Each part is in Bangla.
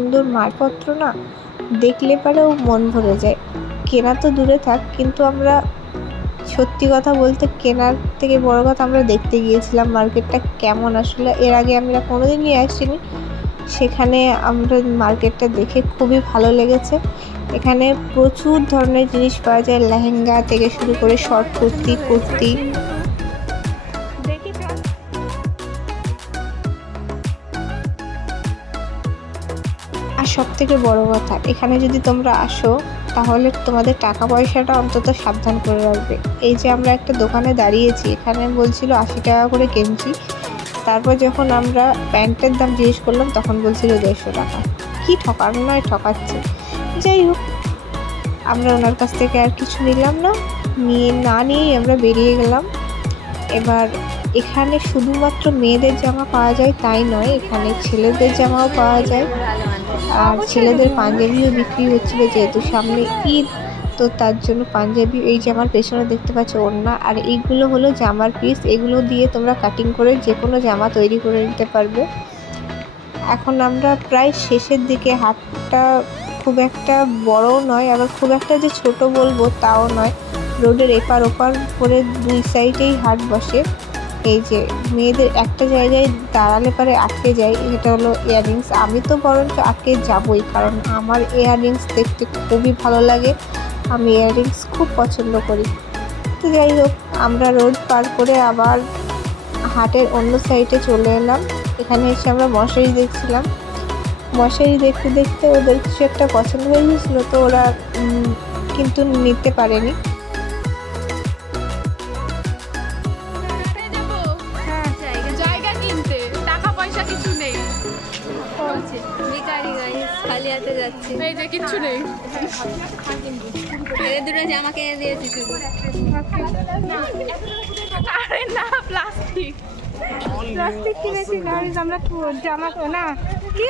সুন্দর মালপত্র না দেখলে পরেও মন ভরে যায়। কেনা তো দূরে থাক, কিন্তু আমরা সত্যি কথা বলতে কেনার থেকে বড় কথা আমরা দেখতে গিয়েছিলাম মার্কেটটা কেমন। আসলে এর আগে আমরা কোনোদিনই আসিনি, সেখানে আমরা মার্কেটটা দেখে খুবই ভালো লেগেছে। এখানে প্রচুর ধরনের জিনিস পাওয়া যায়, লেহেঙ্গা থেকে শুরু করে শর্ট কুর্তি। আর সব থেকে বড় কথা, এখানে যদি তোমরা আসো তাহলে তোমাদের টাকা পয়সাটা অন্তত সাবধান করে রাখবে। এই যে আমরা একটা দোকানে দাঁড়িয়েছি, এখানে বলছিল 80 টাকা করে গেঞ্জি, তারপর যখন আমরা প্যান্টের দাম জিজ্ঞেস করলাম তখন বলছিল 150 টাকা। কি ঠকানো নয়, ঠকাচ্ছে। যাই হোক, আমরা ওনার কাছ থেকে আর কিছু নিলাম না, নিয়েই আমরা বেরিয়ে গেলাম। এবার এখানে শুধুমাত্র মেয়েদের জামা পাওয়া যায় তাই নয়, এখানে ছেলেদের জামাও পাওয়া যায়, আর ছেলেদের পাঞ্জাবিও বিক্রি হচ্ছিল। যেহেতু সামনে ঈদ, তো তার জন্য পাঞ্জাবি, এই জামার পেছনে দেখতে পাচ্ছ ওড়না, আর এইগুলো হলো জামার পিস। এগুলো দিয়ে তোমরা কাটিং করে যে কোনো জামা তৈরি করে নিতে পারবে। এখন আমরা প্রায় শেষের দিকে, হাটটা খুব একটা বড়ও নয়, আবার খুব একটা যে ছোট বলবো তাও নয়। রোডের এপার ওপার করে দুই সাইডেই হাট বসে। এই যে মেয়েদের একটা জায়গায় দাঁড়ালে পরে আটকে যায়, এটা হলো ইয়াররিংস। আমি তো বরঞ্চ আটকে যাবই, কারণ আমার ইয়াররিংস দেখতে খুবই ভালো লাগে, আমি ইয়াররিংস খুব পছন্দ করি। তো যাই হোক, আমরা রোড পার করে আবার হাটের অন্য সাইডে চলে এলাম। এখানে এসে আমরা মশারি দেখছিলাম। মশারি দেখতে দেখতে ওদের কিছু একটা পছন্দ হয়ে গিয়েছিলো, তো ওরা কিন্তু নিতে পারেনি। কিচ্ছু নেই, দুটো জামা কিনে দিয়েছি শুধু। আরে না, প্লাস্টিক কিনেছি না, আমরা জামা না কি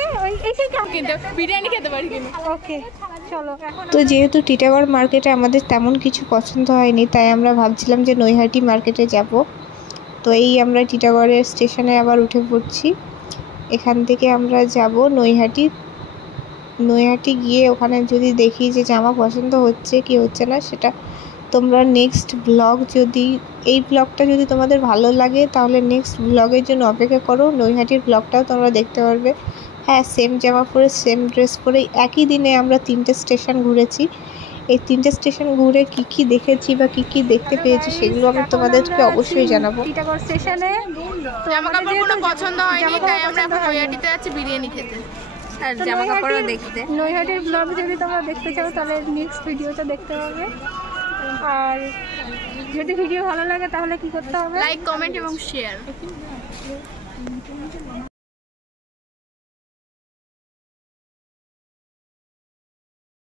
কিনতে বিরিয়ানি খেতে পারি কিনা। ওকে চলো। তো যেহেতু টিটাগড় মার্কেটে আমাদের তেমন কিছু পছন্দ হয়নি, তাই আমরা ভাবছিলাম যে নৈহাটি মার্কেটে যাব। তো এই আমরা টিটাগড়ের স্টেশনে আবার উঠে পড়ছি। এখান থেকে আমরা যাব নৈহাটি গিয়ে ওখানে যদি দেখি যে জামা পছন্দ হচ্ছে কি হচ্ছে না, সেটা তোমরা নেক্সট ব্লগ, যদি এই ব্লগটা যদি তোমাদের ভালো লাগে তাহলে নেক্সট ব্লগের জন্য অপেক্ষা করো। নৈহাটির ব্লগটাও তোমরা দেখতে পারবে। হ্যাঁ, সেম জামা পরে সেম ড্রেস পরে একই দিনে আমরা 3টে স্টেশন ঘুরেছি। এই 3টে স্টেশন ঘুরে কি দেখেছি বা কি দেখতে পেয়েছি সেগুলো আমি তোমাদেরকে অবশ্যই জানাবো। টিটাগড় স্টেশনে জামা কাপড় কোনো পছন্দ হয়নি, তাই আমরা এখন নৈহাটিতে আছি বিরিয়ানি খেতে আর জামা কাপড়ও দেখতে। নৈহাটির ব্লগ যদি তোমরা দেখতে চাও তাহলে নেক্সট ভিডিওটা দেখতে হবে। আর যদি ভিডিও ভালো লাগে তাহলে কি করতে হবে? লাইক, কমেন্ট এবং শেয়ার।